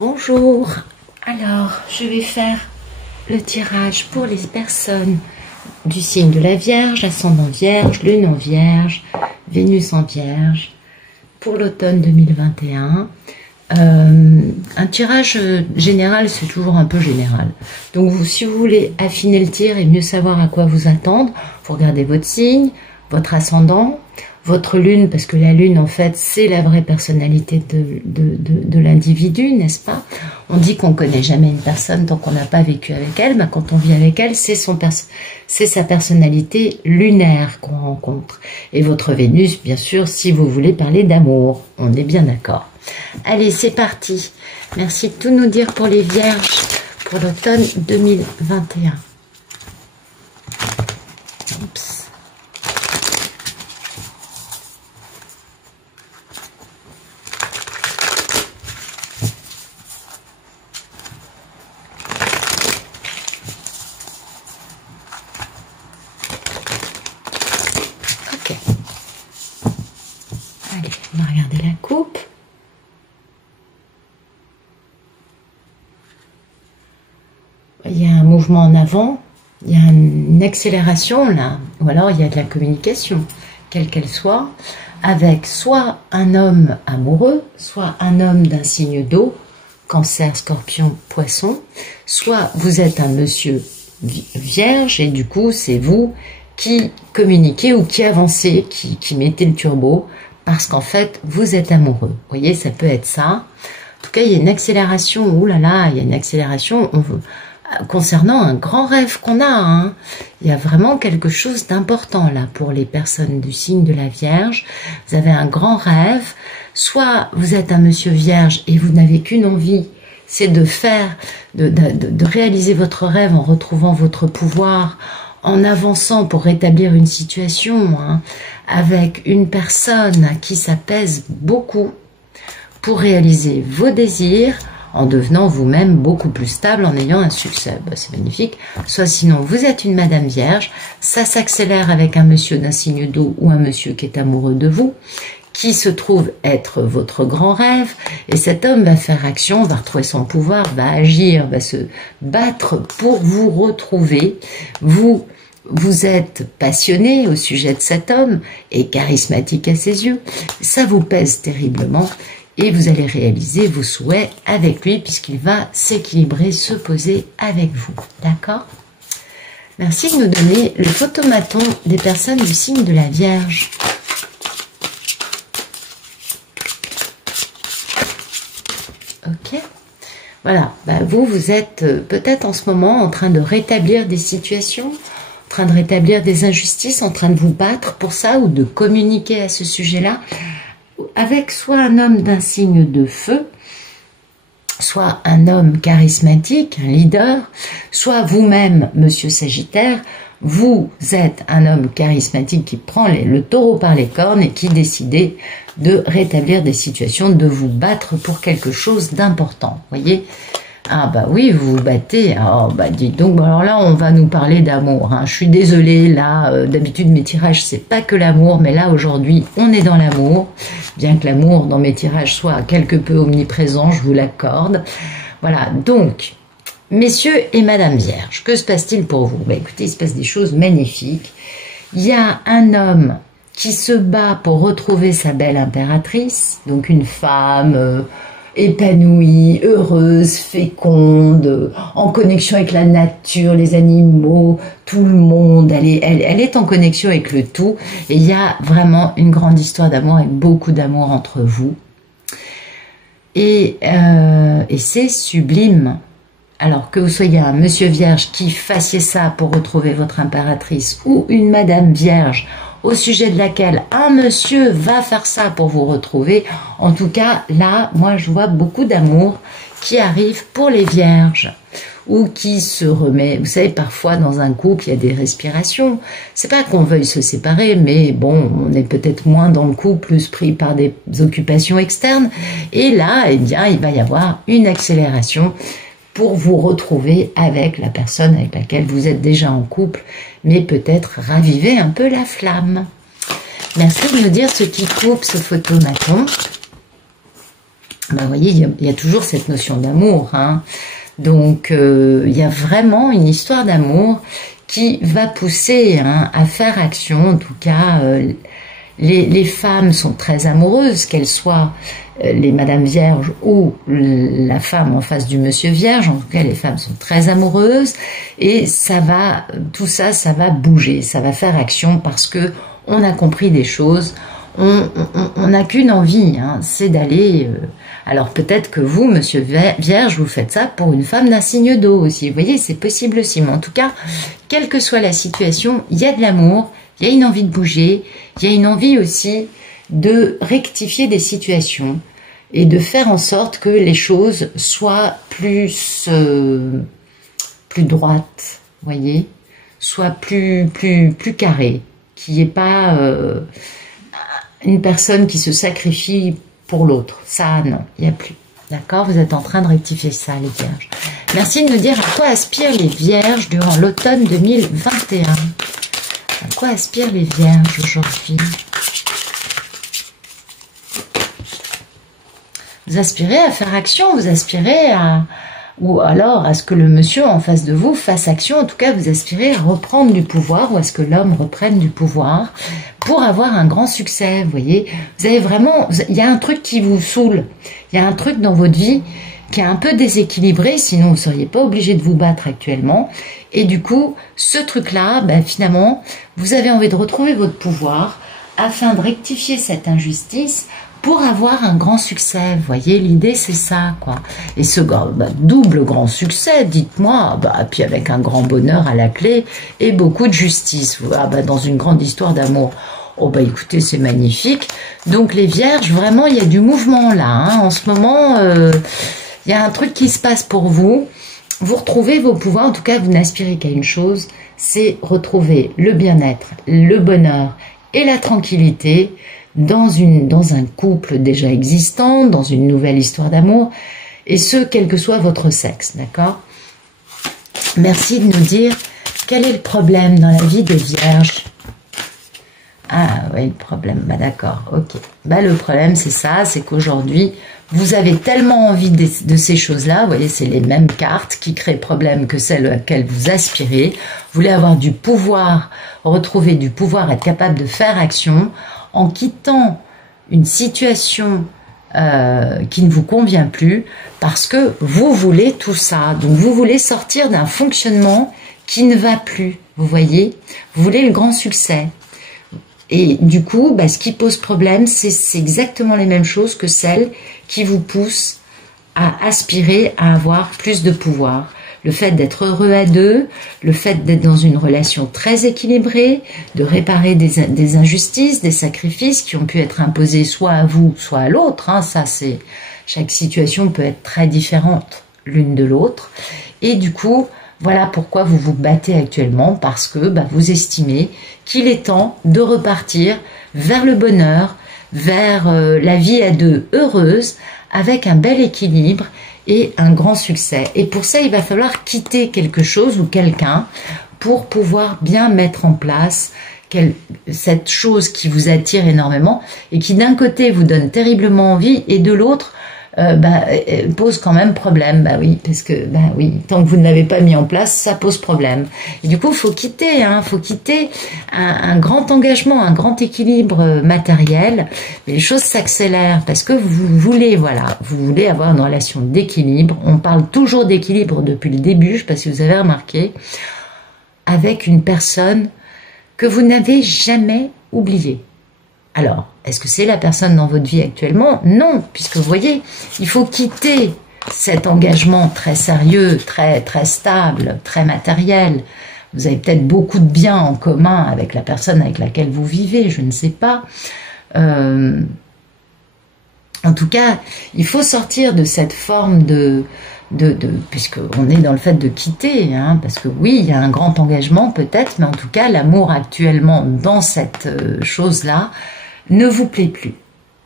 Bonjour, alors je vais faire le tirage pour les personnes du signe de la Vierge, ascendant Vierge, Lune en Vierge, Vénus en Vierge, pour l'automne 2021. Un tirage général, c'est toujours un peu général. Donc si vous voulez affiner le tir et mieux savoir à quoi vous attendre, vous regardez votre signe, votre ascendant, votre lune, parce que la lune, en fait, c'est la vraie personnalité de l'individu, n'est-ce pas? On dit qu'on ne connaît jamais une personne tant qu'on n'a pas vécu avec elle. Ben, quand on vit avec elle, c'est sa personnalité lunaire qu'on rencontre. Et votre Vénus, bien sûr, si vous voulez parler d'amour. On est bien d'accord. Allez, c'est parti. Merci de tout nous dire pour les Vierges, pour l'automne 2021. Oups. Ok. Allez, on va regarder la coupe. Il y a un mouvement en avant, il y a une accélération là, ou alors il y a de la communication, quelle qu'elle soit, avec soit un homme amoureux, soit un homme d'un signe d'eau, Cancer, Scorpion, Poisson, soit vous êtes un monsieur Vierge et du coup c'est vous qui communiquez ou qui avancez, qui mettez le turbo, parce qu'en fait vous êtes amoureux. Vous voyez, ça peut être ça. En tout cas, il y a une accélération, oulala, il y a une accélération, concernant un grand rêve qu'on a, hein. Il y a vraiment quelque chose d'important là pour les personnes du signe de la Vierge. Vous avez un grand rêve, soit vous êtes un monsieur Vierge et vous n'avez qu'une envie, c'est de réaliser votre rêve en retrouvant votre pouvoir, en avançant pour rétablir une situation, hein, avec une personne qui s'apaise beaucoup pour réaliser vos désirs, en devenant vous-même beaucoup plus stable, en ayant un succès. Ben, c'est magnifique. Soit sinon, vous êtes une Madame Vierge, ça s'accélère avec un monsieur d'un signe d'eau ou un monsieur qui est amoureux de vous, qui se trouve être votre grand rêve, et cet homme va faire action, va retrouver son pouvoir, va agir, va se battre pour vous retrouver. Vous êtes passionné au sujet de cet homme et charismatique à ses yeux. Ça vous pèse terriblement. Et vous allez réaliser vos souhaits avec lui puisqu'il va s'équilibrer, se poser avec vous. D'accord? Merci de nous donner le photomaton des personnes du signe de la Vierge. Ok? Voilà. Ben vous êtes peut-être en ce moment en train de rétablir des situations, en train de rétablir des injustices, en train de vous battre pour ça ou de communiquer à ce sujet-là, avec soit un homme d'un signe de feu, soit un homme charismatique, un leader, soit vous-même, monsieur Sagittaire, vous êtes un homme charismatique qui prend le taureau par les cornes et qui décide de rétablir des situations, de vous battre pour quelque chose d'important. Voyez? Ah bah oui, vous vous battez. Oh bah dites donc, alors là on va nous parler d'amour, hein. Je suis désolée, là d'habitude mes tirages c'est pas que l'amour, mais là aujourd'hui on est dans l'amour, bien que l'amour dans mes tirages soit quelque peu omniprésent, je vous l'accorde. Voilà, donc messieurs et madame Vierge, que se passe-t-il pour vous? Bah écoutez, il se passe des choses magnifiques. Il y a un homme qui se bat pour retrouver sa belle impératrice, donc une femme épanouie, heureuse, féconde, en connexion avec la nature, les animaux, tout le monde. Elle est en connexion avec le tout. Et il y a vraiment une grande histoire d'amour et beaucoup d'amour entre vous. Et c'est sublime. Alors que vous soyez un monsieur Vierge qui fassiez ça pour retrouver votre impératrice ou une madame Vierge au sujet de laquelle un monsieur va faire ça pour vous retrouver. En tout cas, là, moi, je vois beaucoup d'amour qui arrive pour les Vierges ou qui se remet. Vous savez, parfois, dans un couple, il y a des respirations. C'est pas qu'on veuille se séparer, mais bon, on est peut-être moins dans le couple, plus pris par des occupations externes. Et là, eh bien, il va y avoir une accélération pour vous retrouver avec la personne avec laquelle vous êtes déjà en couple, mais peut-être raviver un peu la flamme. Merci de nous dire ce qui coupe ce photomaton. Ben, vous voyez, il y a toujours cette notion d'amour, hein. Donc, il y a vraiment une histoire d'amour qui va pousser, hein, à faire action. En tout cas, les femmes sont très amoureuses, qu'elles soient les Madame Vierge ou la femme en face du Monsieur Vierge. En tout cas, les femmes sont très amoureuses et ça va, tout ça, ça va bouger, ça va faire action parce que on a compris des choses. On n'a qu'une envie, hein, c'est d'aller... alors peut-être que vous, Monsieur Vierge, vous faites ça pour une femme d'un signe d'eau aussi. Vous voyez, c'est possible aussi. Mais en tout cas, quelle que soit la situation, il y a de l'amour, il y a une envie de bouger, il y a une envie aussi de rectifier des situations et de faire en sorte que les choses soient plus droites, vous voyez, soient plus carrées, qu'il n'y ait pas une personne qui se sacrifie pour l'autre. Ça, non, il n'y a plus. D'accord? Vous êtes en train de rectifier ça, les Vierges. Merci de nous dire à quoi aspirent les Vierges durant l'automne 2021. À quoi aspirent les Vierges aujourd'hui? Vous aspirez à faire action, vous aspirez à... ou alors à ce que le monsieur en face de vous fasse action. En tout cas, vous aspirez à reprendre du pouvoir ou à ce que l'homme reprenne du pouvoir pour avoir un grand succès, vous voyez. Vous avez vraiment... il y a un truc qui vous saoule. Il y a un truc dans votre vie qui est un peu déséquilibré, sinon vous ne seriez pas obligé de vous battre actuellement. Et du coup, ce truc-là, ben, finalement, vous avez envie de retrouver votre pouvoir afin de rectifier cette injustice pour avoir un grand succès. Vous voyez, l'idée, c'est ça, quoi. Et ce double grand succès, dites-moi, puis avec un grand bonheur à la clé et beaucoup de justice. Dans une grande histoire d'amour. Oh, écoutez, c'est magnifique. Donc, les Vierges, vraiment, il y a du mouvement là, hein. En ce moment, il y a un truc qui se passe pour vous. Vous retrouvez vos pouvoirs. En tout cas, vous n'aspirez qu'à une chose, c'est retrouver le bien-être, le bonheur et la tranquillité dans un couple déjà existant, dans une nouvelle histoire d'amour, et ce, quel que soit votre sexe, d'accord? Merci de nous dire quel est le problème dans la vie des Vierges. Ah oui, le problème, d'accord, ok. Le problème, c'est ça, c'est qu'aujourd'hui, vous avez tellement envie de ces choses-là, vous voyez, c'est les mêmes cartes qui créent le problème que celles auxquelles vous aspirez. Vous voulez avoir du pouvoir, retrouver du pouvoir, être capable de faire action, en quittant une situation qui ne vous convient plus, parce que vous voulez tout ça. Donc vous voulez sortir d'un fonctionnement qui ne va plus, vous voyez. Vous voulez le grand succès. Et du coup, ce qui pose problème, c'est exactement les mêmes choses que celles qui vous poussent à aspirer à avoir plus de pouvoir. Le fait d'être heureux à deux, le fait d'être dans une relation très équilibrée, de réparer des injustices, des sacrifices qui ont pu être imposés soit à vous, soit à l'autre. Hein, ça, c'est chaque situation peut être très différente l'une de l'autre. Et du coup, voilà pourquoi vous vous battez actuellement, parce que vous estimez qu'il est temps de repartir vers le bonheur, vers la vie à deux heureuse, avec un bel équilibre et un grand succès. Et pour ça, il va falloir quitter quelque chose ou quelqu'un pour pouvoir bien mettre en place cette chose qui vous attire énormément et qui d'un côté vous donne terriblement envie et de l'autre pose quand même problème. Oui, parce que oui, tant que vous ne l'avez pas mis en place, ça pose problème. Et du coup, il faut quitter, faut quitter un grand engagement, un grand équilibre matériel. Mais les choses s'accélèrent parce que vous voulez, vous voulez avoir une relation d'équilibre. On parle toujours d'équilibre depuis le début, je ne sais pas si vous avez remarqué, avec une personne que vous n'avez jamais oubliée. Alors, est-ce que c'est la personne dans votre vie actuellement? Non, puisque vous voyez, il faut quitter cet engagement très sérieux, très stable, très matériel. Vous avez peut-être beaucoup de biens en commun avec la personne avec laquelle vous vivez, je ne sais pas. En tout cas, il faut sortir de cette forme puisqu'on est dans le fait de quitter, parce que oui, il y a un grand engagement peut-être, mais en tout cas, l'amour actuellement dans cette chose-là ne vous plaît plus,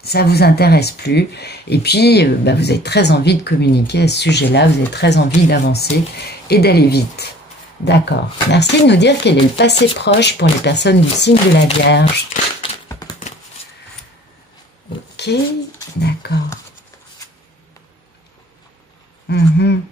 ça vous intéresse plus, et puis vous avez très envie de communiquer à ce sujet-là, vous avez très envie d'avancer et d'aller vite. D'accord, merci de nous dire quel est le passé proche pour les personnes du signe de la Vierge. Ok, d'accord. Mhm.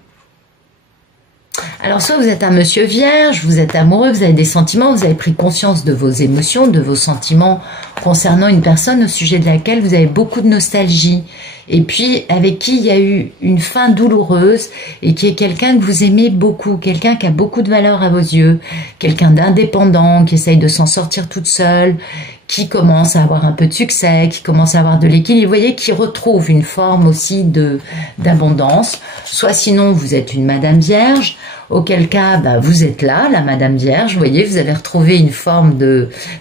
Alors, soit vous êtes un monsieur vierge, vous êtes amoureux, vous avez des sentiments, vous avez pris conscience de vos émotions, de vos sentiments concernant une personne au sujet de laquelle vous avez beaucoup de nostalgie. Et puis, avec qui il y a eu une fin douloureuse et qui est quelqu'un que vous aimez beaucoup, quelqu'un qui a beaucoup de valeur à vos yeux, quelqu'un d'indépendant, qui essaye de s'en sortir toute seule, qui commence à avoir un peu de succès, qui commence à avoir de l'équilibre, vous voyez, qui retrouve une forme aussi d'abondance. Soit sinon, vous êtes une Madame Vierge, auquel cas, bah, vous êtes là, la Madame Vierge, vous voyez, vous avez retrouvé une forme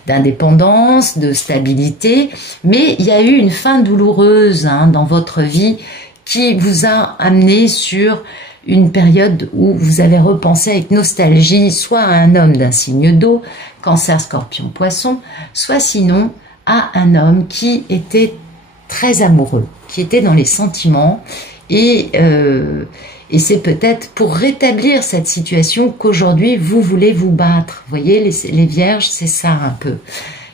d'indépendance, de stabilité, mais il y a eu une fin douloureuse hein, dans votre vie qui vous a amené sur une période où vous avez repensé avec nostalgie soit à un homme d'un signe d'eau, Cancer, Scorpion, Poisson, soit sinon à un homme qui était très amoureux, qui était dans les sentiments et c'est peut-être pour rétablir cette situation qu'aujourd'hui vous voulez vous battre. Vous voyez, les vierges, c'est ça un peu.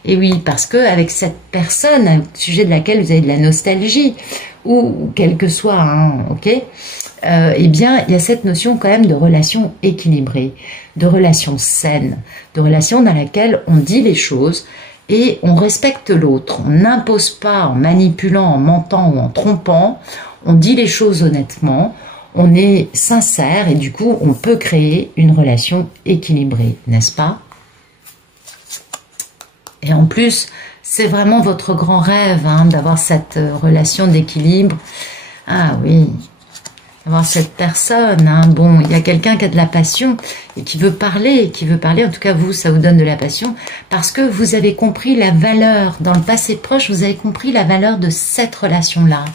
Et oui, parce que avec cette personne, au sujet de laquelle vous avez de la nostalgie, ou quel que soit, hein, ok, eh bien, il y a cette notion quand même de relation équilibrée, de relation saine, de relation dans laquelle on dit les choses et on respecte l'autre. On n'impose pas en manipulant, en mentant ou en trompant. On dit les choses honnêtement. On est sincère et du coup, on peut créer une relation équilibrée, n'est-ce pas? Et en plus, c'est vraiment votre grand rêve hein, d'avoir cette relation d'équilibre. Ah oui, d'avoir cette personne. Hein. Bon, il y a quelqu'un qui a de la passion et qui veut parler, en tout cas vous, ça vous donne de la passion, parce que vous avez compris la valeur, dans le passé proche, vous avez compris la valeur de cette relation-là.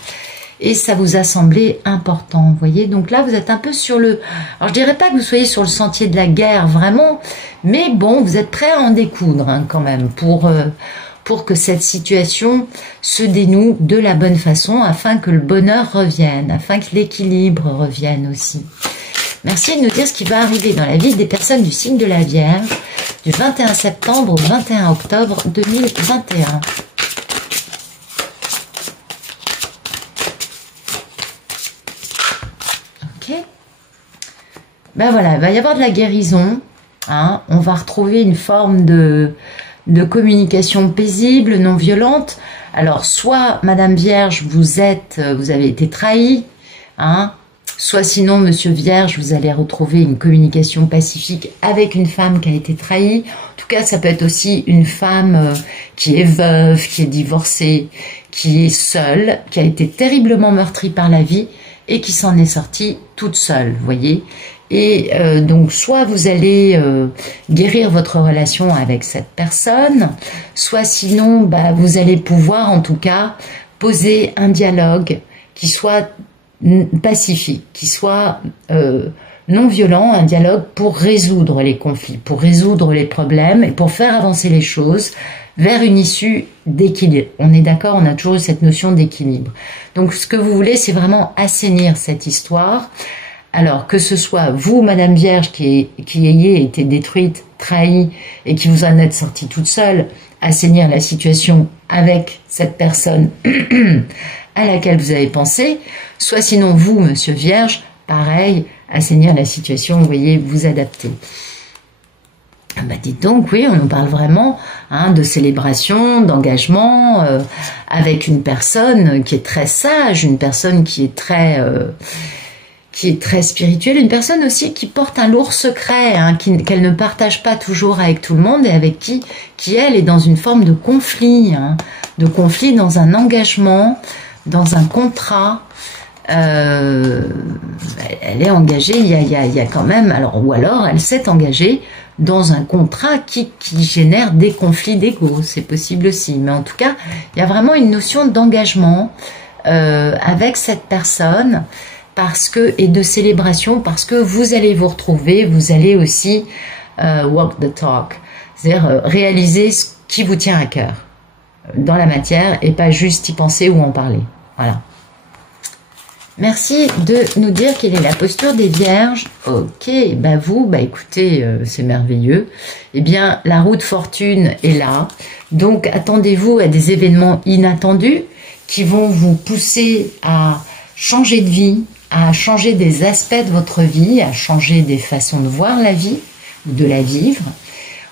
Et ça vous a semblé important, vous voyez. Donc là, vous êtes un peu sur le... Alors, je dirais pas que vous soyez sur le sentier de la guerre, vraiment, mais bon, vous êtes prêt à en découdre, hein, quand même, pour que cette situation se dénoue de la bonne façon, afin que le bonheur revienne, afin que l'équilibre revienne aussi. Merci de nous dire ce qui va arriver dans la vie des personnes du signe de la Vierge, du 21 septembre au 21 octobre 2021. Ben voilà, il va y avoir de la guérison, hein, on va retrouver une forme de communication paisible, non violente. Alors, soit Madame Vierge, vous avez été trahi, hein, soit sinon Monsieur Vierge, vous allez retrouver une communication pacifique avec une femme qui a été trahie. En tout cas, ça peut être aussi une femme qui est veuve, qui est divorcée, qui est seule, qui a été terriblement meurtrie par la vie et qui s'en est sortie toute seule, vous voyez. Et donc, soit vous allez guérir votre relation avec cette personne, soit sinon, bah, vous allez pouvoir, en tout cas, poser un dialogue qui soit pacifique, qui soit non violent, un dialogue pour résoudre les conflits, pour résoudre les problèmes et pour faire avancer les choses vers une issue d'équilibre. On est d'accord, on a toujours eu cette notion d'équilibre. Donc, ce que vous voulez, c'est vraiment assainir cette histoire. Alors, que ce soit vous, Madame Vierge, qui ayez été détruite, trahie, et qui vous en êtes sortie toute seule, assainir la situation avec cette personne à laquelle vous avez pensé, soit sinon vous, Monsieur Vierge, pareil, assainir la situation, vous voyez, vous adapter. Ah bah dites donc, oui, on nous parle vraiment hein, de célébration, d'engagement, avec une personne qui est très sage, une personne qui est très spirituelle, une personne aussi qui porte un lourd secret, hein, qu'elle ne partage pas toujours avec tout le monde et avec qui elle est dans une forme de conflit dans un engagement, dans un contrat. Elle est engagée, il y a quand même, ou alors elle s'est engagée dans un contrat qui génère des conflits d'ego, c'est possible aussi. Mais en tout cas, il y a vraiment une notion d'engagement avec cette personne, et de célébration, parce que vous allez vous retrouver, vous allez aussi walk the talk, c'est-à-dire réaliser ce qui vous tient à cœur dans la matière et pas juste y penser ou en parler. Voilà. Merci de nous dire quelle est la posture des vierges. Ok, bah vous, bah écoutez, c'est merveilleux. Eh bien, la roue de fortune est là. Donc, attendez-vous à des événements inattendus qui vont vous pousser à changer de vie, à changer des aspects de votre vie, à changer des façons de voir la vie, de la vivre.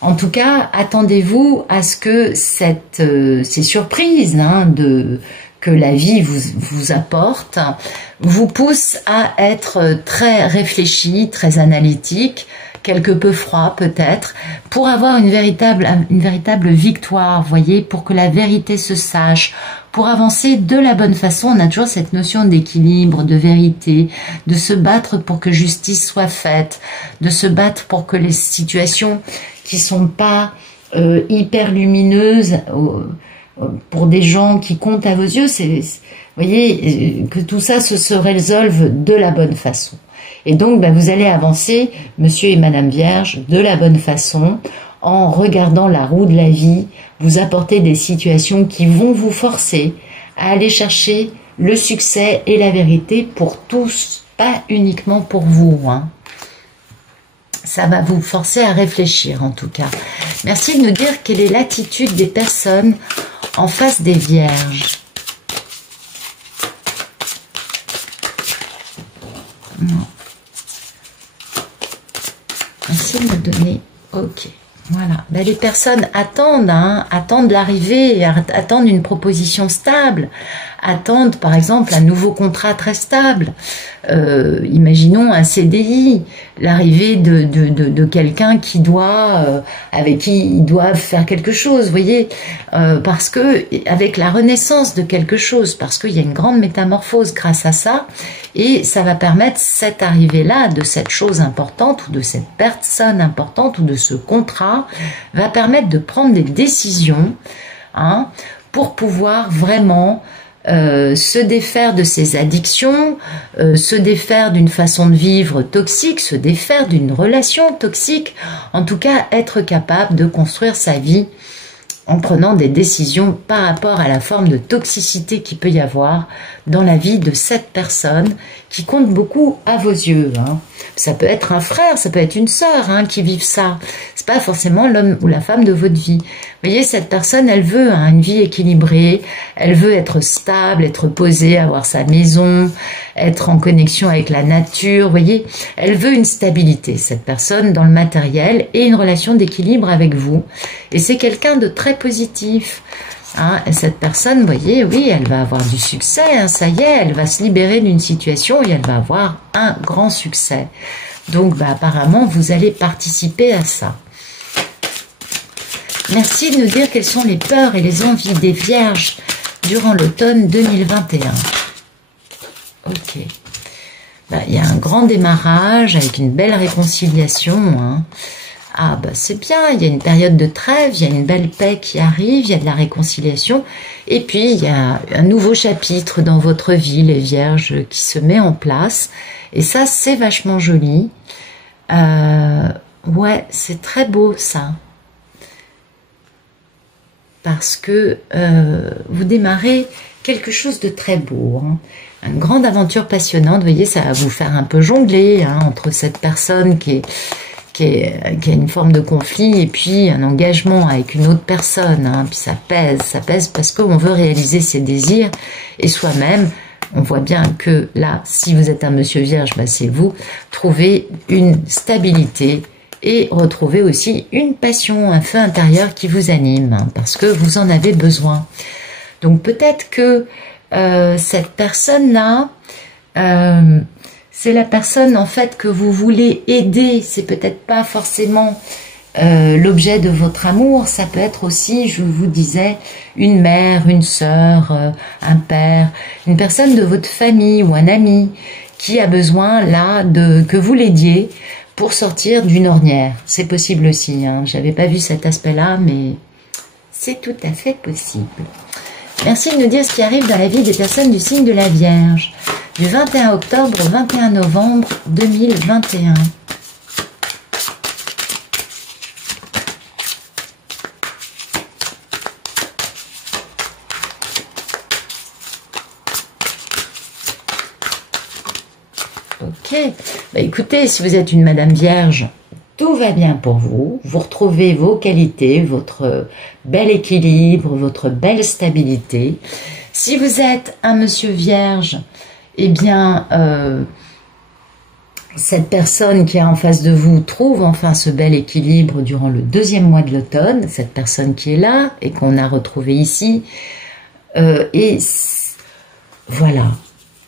En tout cas, attendez-vous à ce que ces surprises que la vie vous apporte vous poussent à être très réfléchi, très analytique, quelque peu froid peut-être, pour avoir une véritable victoire, voyez, pour que la vérité se sache, pour avancer de la bonne façon. On a toujours cette notion d'équilibre, de vérité, de se battre pour que justice soit faite, de se battre pour que les situations qui sont pas hyper lumineuses pour des gens qui comptent à vos yeux, voyez, que tout ça se résolve de la bonne façon. Et donc, vous allez avancer, monsieur et madame Vierge, de la bonne façon, en regardant la roue de la vie, vous apporter des situations qui vont vous forcer à aller chercher le succès et la vérité pour tous, pas uniquement pour vous. Ça va vous forcer à réfléchir en tout cas. Merci de nous dire quelle est l'attitude des personnes en face des Vierges. Non. Merci de me donner OK. Voilà. Les personnes attendent, attendent l'arrivée, attendent une proposition stable, attendent par exemple un nouveau contrat très stable. Imaginons un CDI, l'arrivée de quelqu'un qui avec qui ils doivent faire quelque chose, vous voyez, parce que avec la renaissance de quelque chose, parce qu'il y a une grande métamorphose grâce à ça, et ça va permettre cette arrivée-là de cette chose importante ou de cette personne importante ou de ce contrat, va permettre de prendre des décisions pour pouvoir vraiment se défaire de ses addictions, se défaire d'une façon de vivre toxique, se défaire d'une relation toxique, en tout cas être capable de construire sa vie en prenant des décisions par rapport à la forme de toxicité qu'il peut y avoir dans la vie de cette personne qui compte beaucoup à vos yeux. Ça peut être un frère, ça peut être une sœur qui vivent ça. C'est pas forcément l'homme ou la femme de votre vie. Vous voyez, cette personne, elle veut une vie équilibrée, elle veut être stable, être posée, avoir sa maison, être en connexion avec la nature. Vous voyez, elle veut une stabilité, cette personne, dans le matériel et une relation d'équilibre avec vous. Et c'est quelqu'un de très positif. Et cette personne, vous voyez, oui, elle va avoir du succès, ça y est, elle va se libérer d'une situation et elle va avoir un grand succès. Donc, apparemment, vous allez participer à ça. Merci de nous dire quelles sont les peurs et les envies des Vierges durant l'automne 2021. Ok. Il y a un grand démarrage avec une belle réconciliation, Ah c'est bien, il y a une période de trêve, il y a une belle paix qui arrive, il y a de la réconciliation, et puis il y a un nouveau chapitre dans votre vie, les Vierges, qui se met en place, et ça c'est vachement joli. Ouais, c'est très beau ça, parce que vous démarrez quelque chose de très beau, une grande aventure passionnante. Vous voyez, ça va vous faire un peu jongler entre cette personne qui a une forme de conflit et puis un engagement avec une autre personne, puis ça pèse parce qu'on veut réaliser ses désirs et soi-même. On voit bien que là, si vous êtes un monsieur Vierge, c'est vous, trouvez une stabilité et retrouvez aussi une passion, un feu intérieur qui vous anime, parce que vous en avez besoin. Donc peut-être que cette personne-là, c'est la personne en fait que vous voulez aider. C'est peut-être pas forcément l'objet de votre amour. Ça peut être aussi, je vous disais, une mère, une sœur, un père, une personne de votre famille ou un ami qui a besoin là que vous l'aidiez pour sortir d'une ornière. C'est possible aussi. J'avais pas vu cet aspect-là, mais c'est tout à fait possible. Merci de nous dire ce qui arrive dans la vie des personnes du signe de la Vierge, du 21 octobre au 21 novembre 2021. Ok, écoutez, si vous êtes une Madame Vierge, tout va bien pour vous, vous retrouvez vos qualités, votre bel équilibre, votre belle stabilité. Si vous êtes un monsieur Vierge eh bien, cette personne qui est en face de vous trouve enfin ce bel équilibre durant le 2e mois de l'automne, cette personne qui est là et qu'on a retrouvée ici. Et voilà,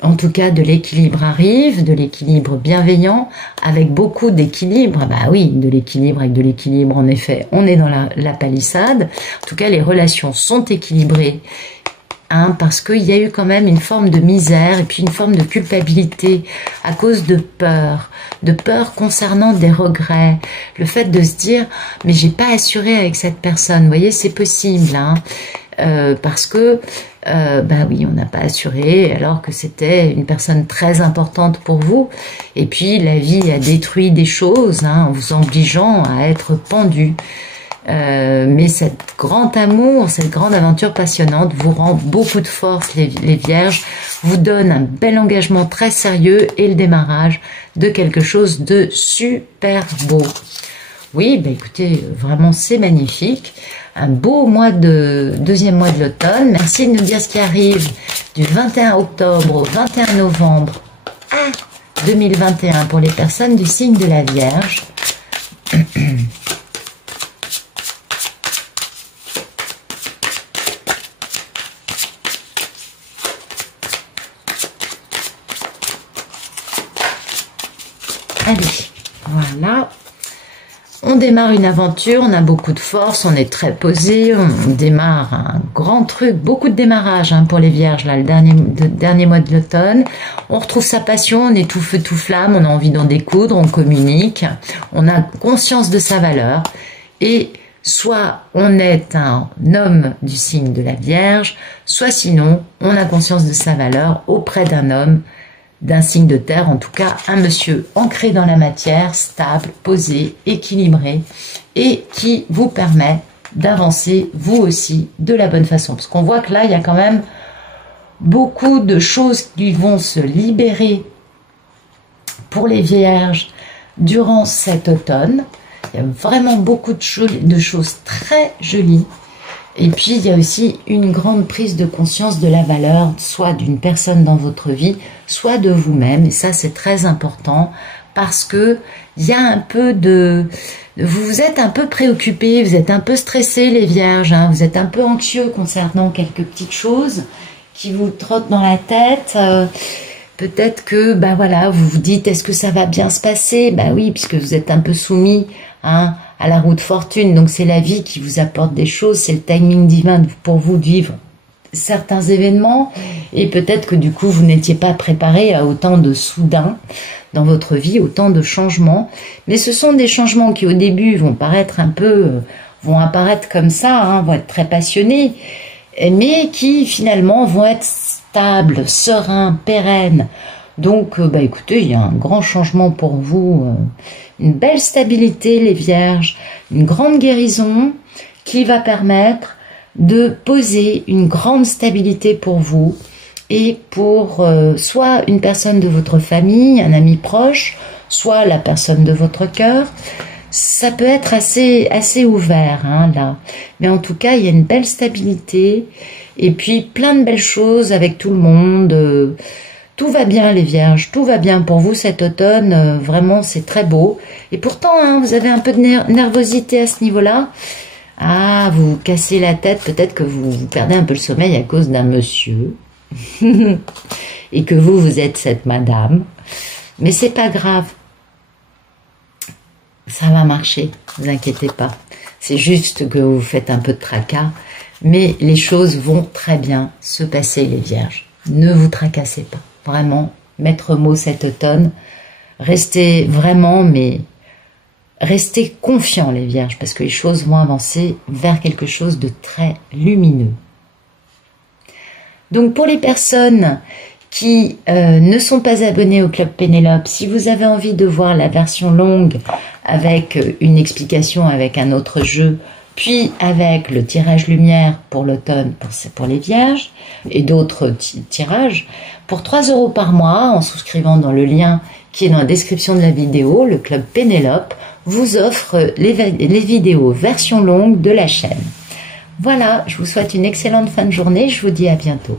en tout cas de l'équilibre arrive, de l'équilibre bienveillant, avec beaucoup d'équilibre. Bah oui, de l'équilibre avec de l'équilibre, en effet, on est dans la palissade. En tout cas, les relations sont équilibrées. Parce qu'il y a eu quand même une forme de misère et puis une forme de culpabilité à cause de peur concernant des regrets, le fait de se dire mais j'ai pas assuré avec cette personne, vous voyez, c'est possible, parce que bah oui, on n'a pas assuré alors que c'était une personne très importante pour vous, et puis la vie a détruit des choses en vous obligeant à être pendu. Mais cet grand amour, cette grande aventure passionnante vous rend beaucoup de force, les vierges, vous donne un bel engagement très sérieux et le démarrage de quelque chose de super beau. Oui, bah écoutez, vraiment c'est magnifique. Un beau mois de 2e mois de l'automne. Merci de nous dire ce qui arrive du 21 octobre au 21 novembre 2021 pour les personnes du signe de la Vierge. Allez, voilà, on démarre une aventure, on a beaucoup de force, on est très posé, on démarre un grand truc, beaucoup de démarrage pour les vierges, là, le dernier mois de l'automne. On retrouve sa passion, on est tout feu, tout flamme, on a envie d'en découdre, on communique, on a conscience de sa valeur, et soit on est un homme du signe de la Vierge, soit sinon on a conscience de sa valeur auprès d'un homme d'un signe de terre, en tout cas un monsieur ancré dans la matière, stable, posé, équilibré, et qui vous permet d'avancer vous aussi de la bonne façon. Parce qu'on voit que là, il y a quand même beaucoup de choses qui vont se libérer pour les vierges durant cet automne. Il y a vraiment beaucoup de choses très jolies. Et puis, il y a aussi une grande prise de conscience de la valeur, soit d'une personne dans votre vie, soit de vous-même. Et ça, c'est très important parce que il y a un peu de... Vous êtes un peu préoccupés, vous êtes un peu stressés, les vierges. Vous êtes un peu anxieux concernant quelques petites choses qui vous trottent dans la tête. Peut-être que, bah voilà, vous vous dites, est-ce que ça va bien se passer? Bah oui, puisque vous êtes un peu soumis, à la roue de fortune, donc c'est la vie qui vous apporte des choses, c'est le timing divin pour vous de vivre certains événements, et peut-être que du coup vous n'étiez pas préparé à autant de soudain dans votre vie, autant de changements, mais ce sont des changements qui au début vont paraître vont apparaître comme ça, vont être très passionnés, mais qui finalement vont être stables, sereins, pérennes. Donc, bah écoutez, il y a un grand changement pour vous, une belle stabilité, les vierges, une grande guérison qui va permettre de poser une grande stabilité pour vous et pour soit une personne de votre famille, un ami proche, soit la personne de votre cœur. Ça peut être assez ouvert, là. Mais en tout cas, il y a une belle stabilité et puis plein de belles choses avec tout le monde. Tout va bien les vierges, tout va bien pour vous cet automne, vraiment c'est très beau. Et pourtant, vous avez un peu de nervosité à ce niveau-là. Vous vous cassez la tête, peut-être que vous perdez un peu le sommeil à cause d'un monsieur. Et que vous êtes cette madame. Mais c'est pas grave. Ça va marcher, ne vous inquiétez pas. C'est juste que vous faites un peu de tracas. Mais les choses vont très bien se passer les vierges. Ne vous tracassez pas. Vraiment, maître mot cet automne, restez vraiment, mais restez confiants les vierges, parce que les choses vont avancer vers quelque chose de très lumineux. Donc pour les personnes qui ne sont pas abonnés au Club Pénélope, si vous avez envie de voir la version longue avec une explication avec un autre jeu, puis avec le tirage lumière pour l'automne pour les vierges et d'autres tirages, pour 3 € par mois, en souscrivant dans le lien qui est dans la description de la vidéo, le Club Pénélope vous offre les vidéos version longue de la chaîne. Voilà, je vous souhaite une excellente fin de journée, je vous dis à bientôt.